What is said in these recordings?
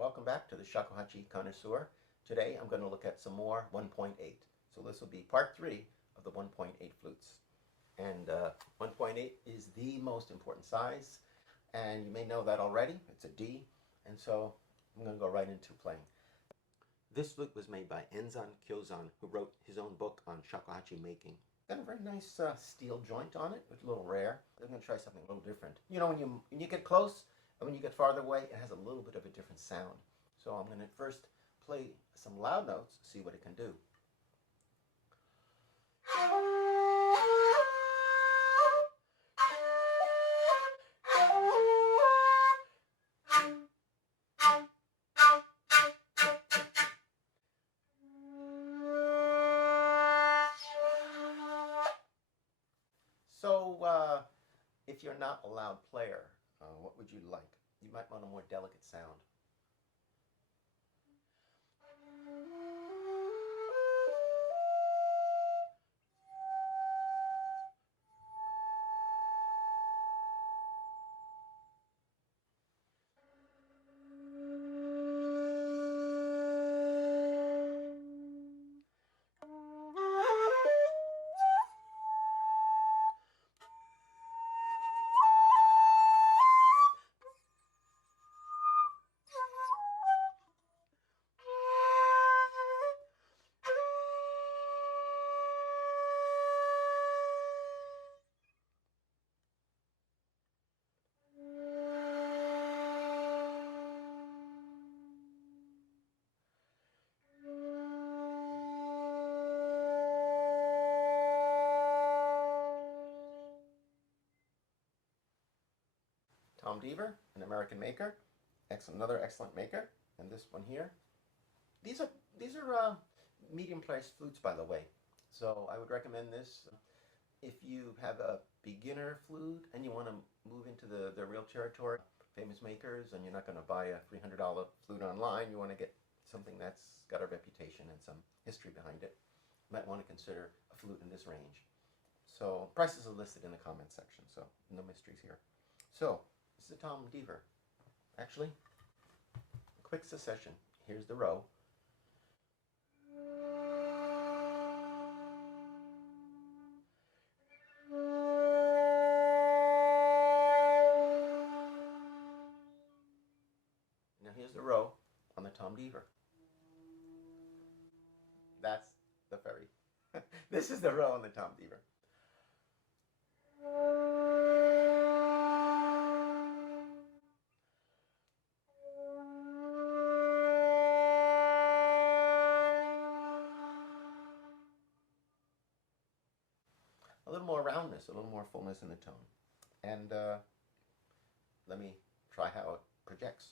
Welcome back to the Shakuhachi Connoisseur. Today I'm going to look at some more 1.8. So this will be part 3 of the 1.8 flutes. And 1.8 is the most important size, and you may know that already. It's a D, and so I'm going to go right into playing. This flute was made by Enzon Kyozan, who wrote his own book on shakuhachi making. Got a very nice steel joint on it, which is a little rare. I'm going to try something a little different. You know, when you get close and when you get farther away, it has a little bit of a different sound. So I'm going to first play some loud notes, see what it can do. So if you're not a loud player, what would you like? You might want a more delicate sound. Deaver, an American maker, another excellent maker, and this one here. These are medium-priced flutes, by the way. So I would recommend this if you have a beginner flute and you want to move into the real territory, famous makers, and you're not going to buy a $300 flute online. You want to get something that's got a reputation and some history behind it. You might want to consider a flute in this range. So prices are listed in the comments section, so no mysteries here. So this is a Tom Deaver. Actually, quick succession. Here's the row. Now here's the row on the Tom Deaver. That's the ferry. This is the row on the Tom Deaver. A little more roundness, a little more fullness in the tone. And let me try how it projects.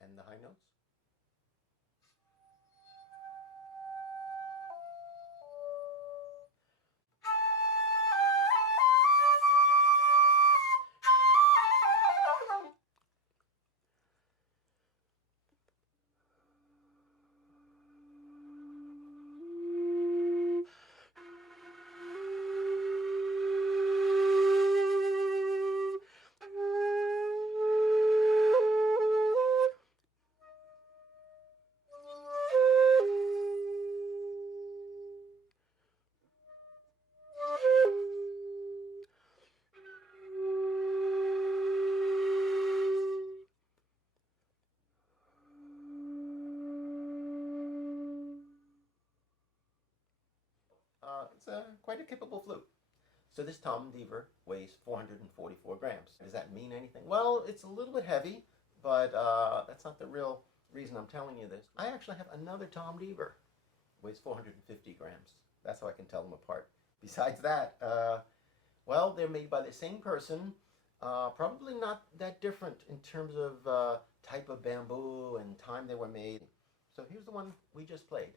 And the high notes. It's quite a capable flute. So this Tom Deaver weighs 444 grams. Does that mean anything? Well, it's a little bit heavy, but that's not the real reason I'm telling you this. I actually have another Tom Deaver. Weighs 450 grams. That's how I can tell them apart. Besides that, well, they're made by the same person. Probably not that different in terms of type of bamboo and time they were made. So here's the one we just played.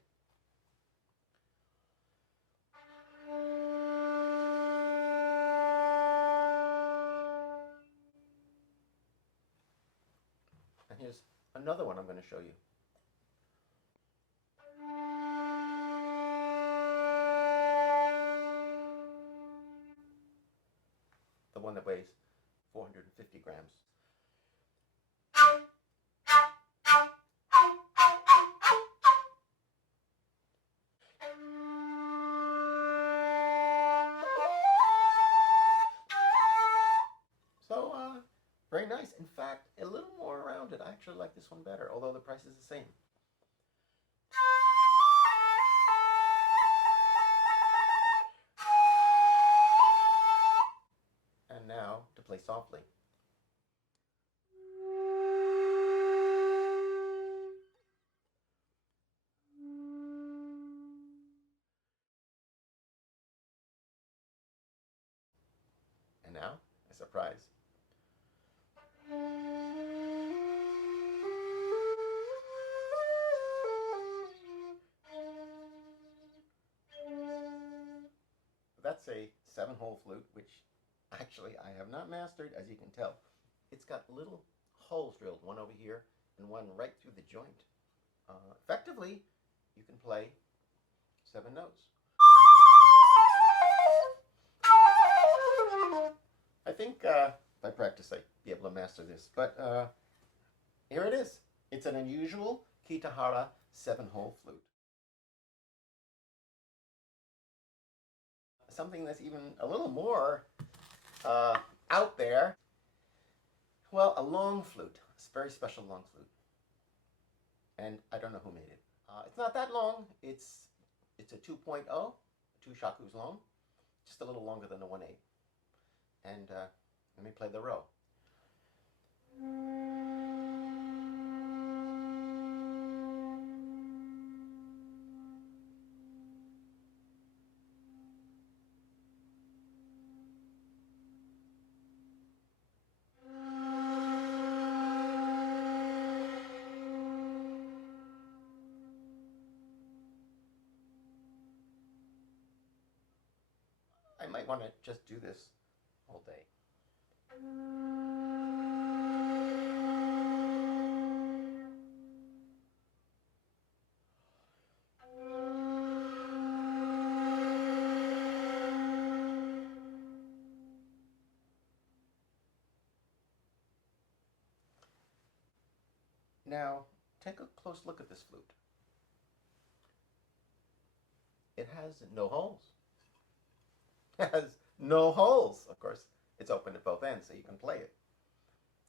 And here's another one I'm going to show you. The one that weighs 450 grams. So, very nice. In fact, a little more rounded. I actually like this one better, although the price is the same. And now to play softly. And now, a surprise. That's a 7-hole flute, which actually I have not mastered, as you can tell. It's got little holes drilled, one over here and one right through the joint. Effectively, you can play 7 notes. I think by practice I'd be able to master this, but here it is. It's an unusual Kitahara 7-hole flute. Something that's even a little more out there. Well, a long flute. It's a very special long flute. And I don't know who made it. It's not that long. It's a 2.0, 2 shakus long, just a little longer than a 1/8. And let me play the row. I might want to just do this all day. Now, take a close look at this flute. It has no holes. It has no holes. Of course, it's open at both ends, so you can play it.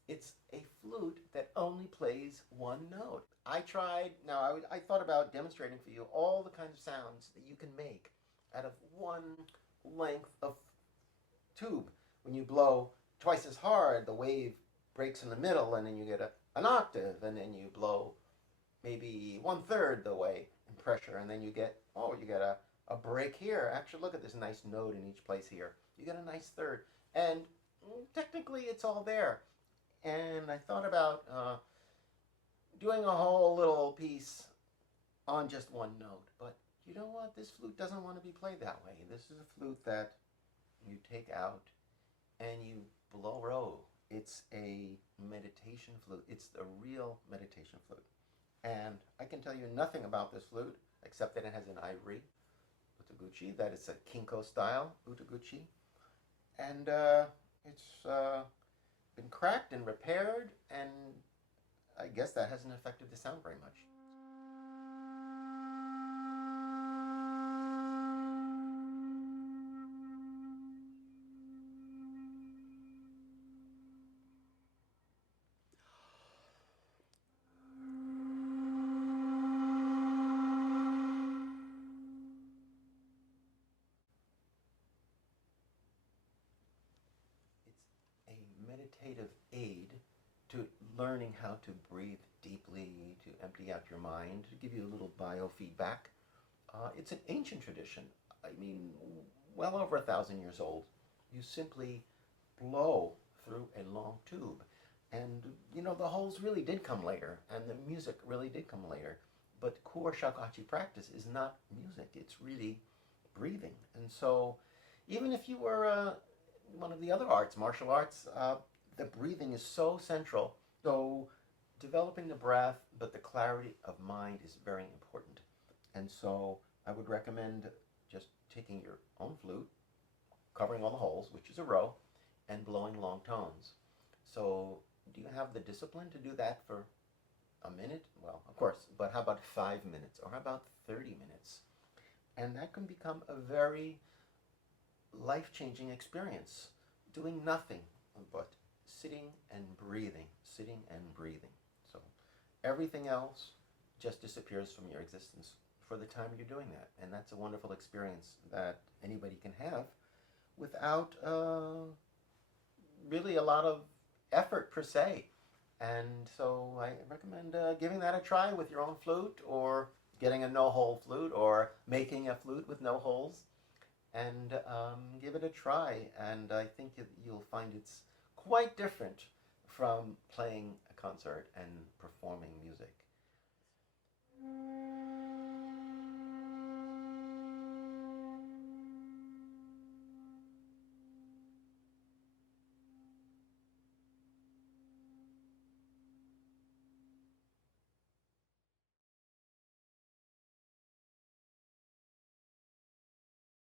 It's a flute that only plays one note. I tried, now I thought about demonstrating for you all the kinds of sounds that you can make out of one length of tube. When you blow twice as hard, the wave breaks in the middle, and then you get an octave, and then you blow maybe 1/3 the way in pressure, and then you get a break here. Actually, look at this nice note in each place here. You get a nice third, and technically it's all there. And I thought about doing a whole little piece on just one note, but you know what? This flute doesn't want to be played that way. This is a flute that you take out and you blow row. It's a meditation flute. It's a real meditation flute. And I can tell you nothing about this flute except that it has an ivory utaguchi, that it's a Kinko style utaguchi. And it's been cracked and repaired, and I guess that hasn't affected the sound very much. Meditative aid to learning how to breathe deeply, to empty out your mind, to give you a little biofeedback. It's an ancient tradition. I mean, well over 1,000 years old. You simply blow through a long tube. And, you know, the holes really did come later, and the music really did come later. But core Shakuhachi practice is not music. It's really breathing. And so even if you were one of the other arts, martial arts, the breathing is so central. So developing the breath, but the clarity of mind is very important. And so I would recommend just taking your own flute, covering all the holes, which is a row, and blowing long tones. So do you have the discipline to do that for a minute? Well, of course, but how about 5 minutes, or how about 30 minutes? And that can become a very life-changing experience, doing nothing but sitting and breathing, sitting and breathing. So everything else just disappears from your existence for the time you're doing that. And that's a wonderful experience that anybody can have without really a lot of effort per se. And so I recommend giving that a try with your own flute, or getting a no-hole flute, or making a flute with no holes, and give it a try. And I think you'll find it's quite different from playing a concert and performing music.